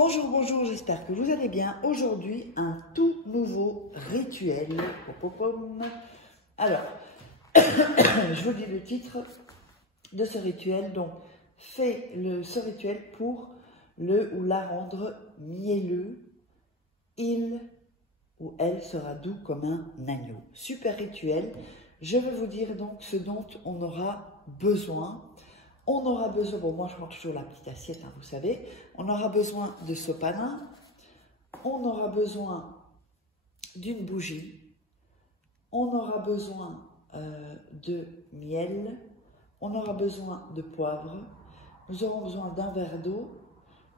Bonjour, bonjour, j'espère que vous allez bien. Aujourd'hui, un tout nouveau rituel. Alors, je vous dis le titre de ce rituel. Donc, ce rituel pour le ou la rendre mielleux. Il ou elle sera doux comme un agneau. Super rituel. Je vais vous dire donc ce dont on aura besoin. On aura besoin, bon moi je prends toujours la petite assiette, hein, vous savez, on aura besoin de sopalin, on aura besoin d'une bougie, on aura besoin de miel, on aura besoin de poivre, nous aurons besoin d'un verre d'eau,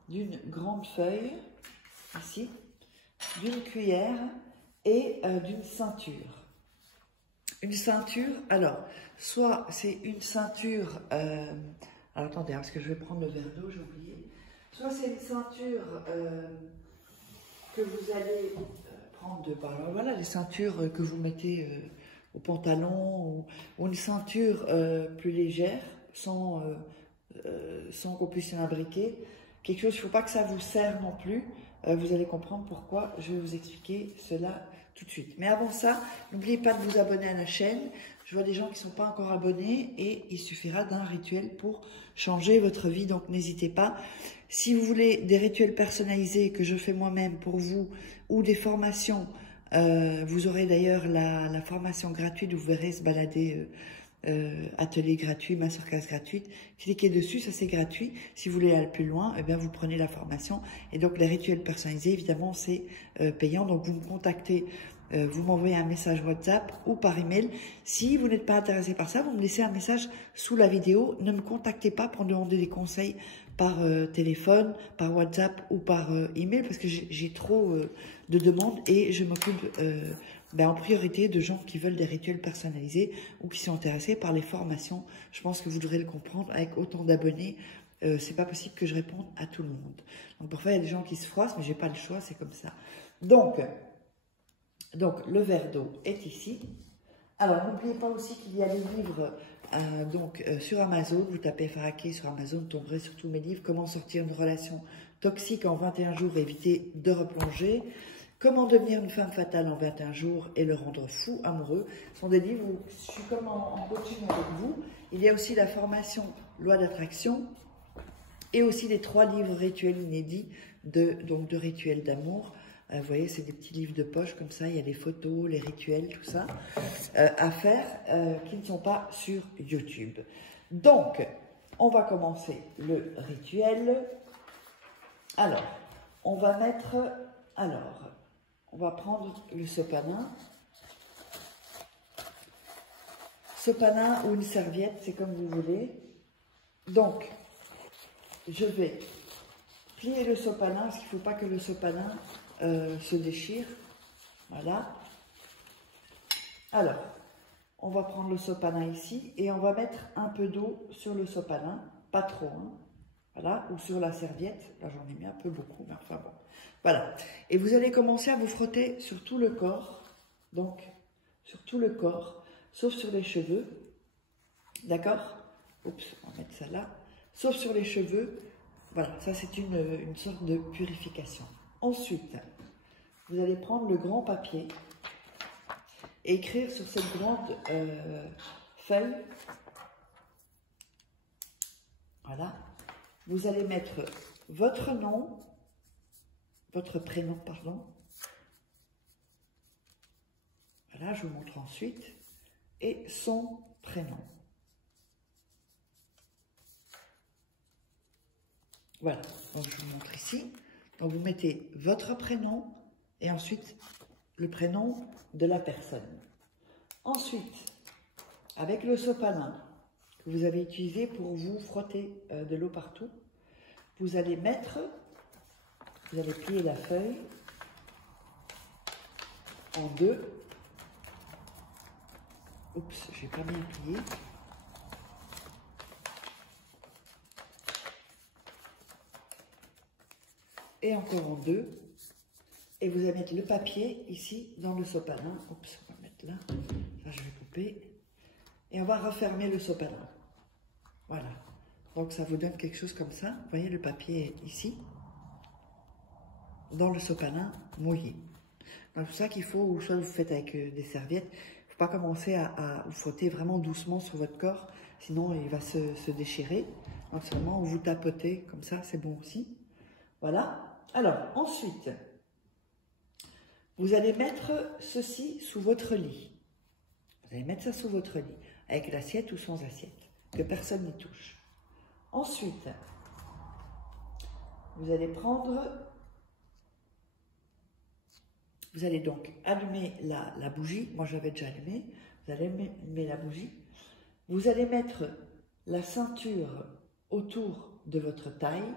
d'une grande feuille, ici, d'une cuillère et d'une ceinture. Une ceinture, alors, soit c'est une ceinture, alors attendez, parce que je vais prendre le verre d'eau, j'ai oublié. Soit c'est une ceinture que vous allez prendre voilà, les ceintures que vous mettez au pantalon, ou une ceinture plus légère, sans qu'on puisse l'imbriquer. Quelque chose, il ne faut pas que ça vous serre non plus. Vous allez comprendre pourquoi, je vais vous expliquer cela tout de suite. Mais avant ça, n'oubliez pas de vous abonner à la chaîne. Je vois des gens qui ne sont pas encore abonnés et il suffira d'un rituel pour changer votre vie. Donc n'hésitez pas. Si vous voulez des rituels personnalisés que je fais moi-même pour vous ou des formations, vous aurez d'ailleurs la formation gratuite où vous verrez se balader atelier gratuit, masterclass gratuite. Cliquez dessus, ça c'est gratuit. Si vous voulez aller plus loin, eh bien vous prenez la formation. Et donc les rituels personnalisés, évidemment, c'est payant. Donc vous me contactez, vous m'envoyez un message WhatsApp ou par email. Si vous n'êtes pas intéressé par ça, vous me laissez un message sous la vidéo. Ne me contactez pas pour demander des conseils par téléphone, par WhatsApp ou par email parce que j'ai trop de demandes et je m'occupe en priorité de gens qui veulent des rituels personnalisés ou qui sont intéressés par les formations. Je pense que vous devrez le comprendre, avec autant d'abonnés, c'est pas possible que je réponde à tout le monde. Donc parfois il y a des gens qui se froissent, mais j'ai pas le choix, c'est comme ça. Donc le verre d'eau est ici. Alors n'oubliez pas aussi qu'il y a des livres sur Amazon. Vous tapez Faraké sur Amazon, vous tomberez sur tous mes livres. Comment sortir d'une relation toxique en 21 jours et éviter de replonger. Comment devenir une femme fatale en 21 jours et le rendre fou amoureux. Ce sont des livres où je suis comme en coaching avec vous. Il y a aussi la formation Loi d'attraction et aussi les 3 livres rituels inédits de rituels d'amour. Vous voyez, c'est des petits livres de poche comme ça. Il y a les photos, les rituels, tout ça à faire qui ne sont pas sur YouTube. Donc, on va commencer le rituel. Alors, on va mettre... on va prendre le sopalin. Sopalin ou une serviette, c'est comme vous voulez. Donc, je vais plier le sopalin, parce qu'il ne faut pas que le sopalin se déchire. Voilà. Alors, on va prendre le sopalin ici et on va mettre un peu d'eau sur le sopalin, pas trop, hein. Voilà, ou sur la serviette. Là, j'en ai mis un peu beaucoup, mais enfin bon. Voilà. Et vous allez commencer à vous frotter sur tout le corps. Donc, sur tout le corps, sauf sur les cheveux. D'accord? Oups, on va mettre ça là. Sauf sur les cheveux. Voilà, ça c'est une sorte de purification. Ensuite, vous allez prendre le grand papier et écrire sur cette grande feuille. Voilà. Vous allez mettre votre nom, votre prénom, pardon. Voilà, je vous montre ensuite. Et son prénom. Voilà, donc je vous montre ici. Donc vous mettez votre prénom et ensuite le prénom de la personne. Ensuite, avec le sopalin que vous avez utilisé pour vous frotter de l'eau partout, vous allez plier la feuille en 2. Oups, je n'ai pas bien plié. Et encore en 2. Et vous allez mettre le papier ici dans le sopalin. Oups, on va mettre là. Enfin, je vais couper. Et on va refermer le sopalin. Voilà. Donc ça vous donne quelque chose comme ça. Vous voyez, le papier est ici. dans le sopalin mouillé. C'est pour ça qu'il faut, ou soit vous faites avec des serviettes, il ne faut pas commencer à vous frotter vraiment doucement sur votre corps, sinon il va se déchirer. Donc seulement vous tapotez, comme ça c'est bon aussi. Voilà. Alors ensuite, vous allez mettre ceci sous votre lit. Vous allez mettre ça sous votre lit, avec l'assiette ou sans assiette, que personne n'y touche. Ensuite, vous allez donc allumer la bougie. Moi, j'avais déjà allumé. Vous allez allumer la bougie. Vous allez mettre la ceinture autour de votre taille.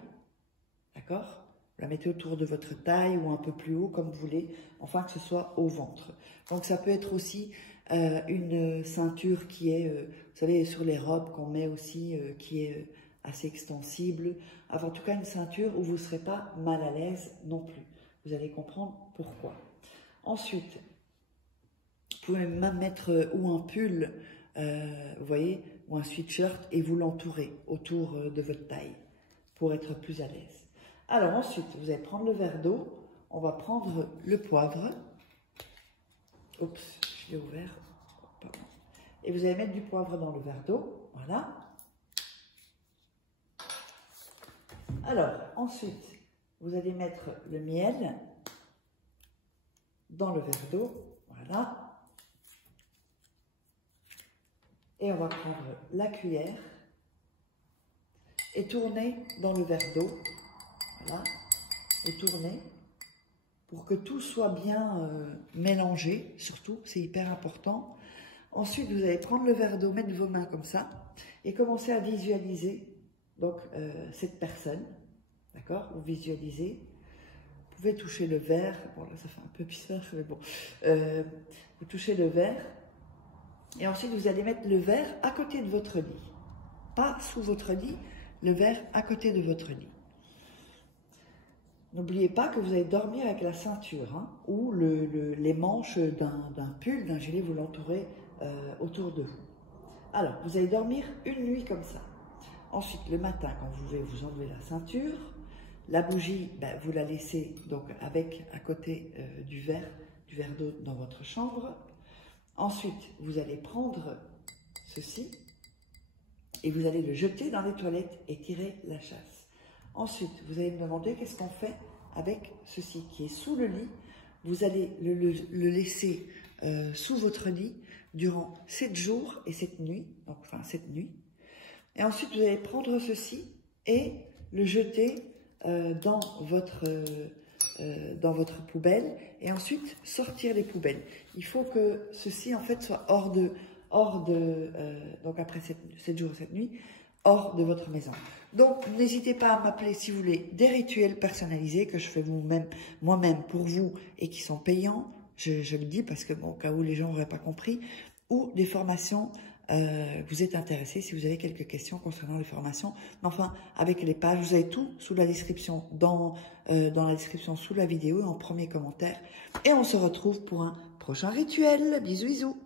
D'accord? Vous la mettez autour de votre taille ou un peu plus haut, comme vous voulez, enfin que ce soit au ventre. Donc, ça peut être aussi une ceinture qui est, vous savez, sur les robes qu'on met aussi, qui est assez extensible. Enfin, en tout cas, une ceinture où vous ne serez pas mal à l'aise non plus. Vous allez comprendre pourquoi. Ensuite, vous pouvez même mettre ou un pull, vous voyez, ou un sweatshirt et vous l'entourer autour de votre taille pour être plus à l'aise. Alors ensuite, vous allez prendre le verre d'eau, on va prendre le poivre. Oups, je l'ai ouvert. Pardon. Et vous allez mettre du poivre dans le verre d'eau, voilà. Alors ensuite, vous allez mettre le miel dans le verre d'eau, voilà. Et on va prendre la cuillère et tourner dans le verre d'eau, voilà, et tourner pour que tout soit bien mélangé, surtout, c'est hyper important. Ensuite, vous allez prendre le verre d'eau, mettre vos mains comme ça et commencer à visualiser donc cette personne, d'accord? Vous visualisez. Vous pouvez toucher le verre, bon là ça fait un peu bizarre, mais bon, vous touchez le verre, et ensuite vous allez mettre le verre à côté de votre lit, pas sous votre lit, le verre à côté de votre lit. N'oubliez pas que vous allez dormir avec la ceinture, hein, ou les manches d'un pull, d'un gilet, vous l'entourez autour de vous. Alors, vous allez dormir une nuit comme ça. Ensuite, le matin, quand vous voulez vous enlever la ceinture, la bougie, ben, vous la laissez donc avec à côté du verre d'eau dans votre chambre. Ensuite, vous allez prendre ceci et vous allez le jeter dans les toilettes et tirer la chasse. Ensuite, vous allez me demander qu'est-ce qu'on fait avec ceci qui est sous le lit. Vous allez le laisser sous votre lit durant 7 jours et 7 nuits, donc enfin 7 nuits. Et ensuite, vous allez prendre ceci et le jeter dans votre poubelle et ensuite sortir les poubelles. Il faut que ceci en fait soit donc après 7 jours et 7 nuits, hors de votre maison. Donc n'hésitez pas à m'appeler si vous voulez des rituels personnalisés que je fais moi-même pour vous et qui sont payants, je le dis parce que bon, au cas où les gens n'auraient pas compris, ou des formations. Vous êtes intéressé, si vous avez quelques questions concernant les formations, enfin avec les pages, vous avez tout sous la description, dans la description sous la vidéo, en premier commentaire, et on se retrouve pour un prochain rituel. Bisous bisous.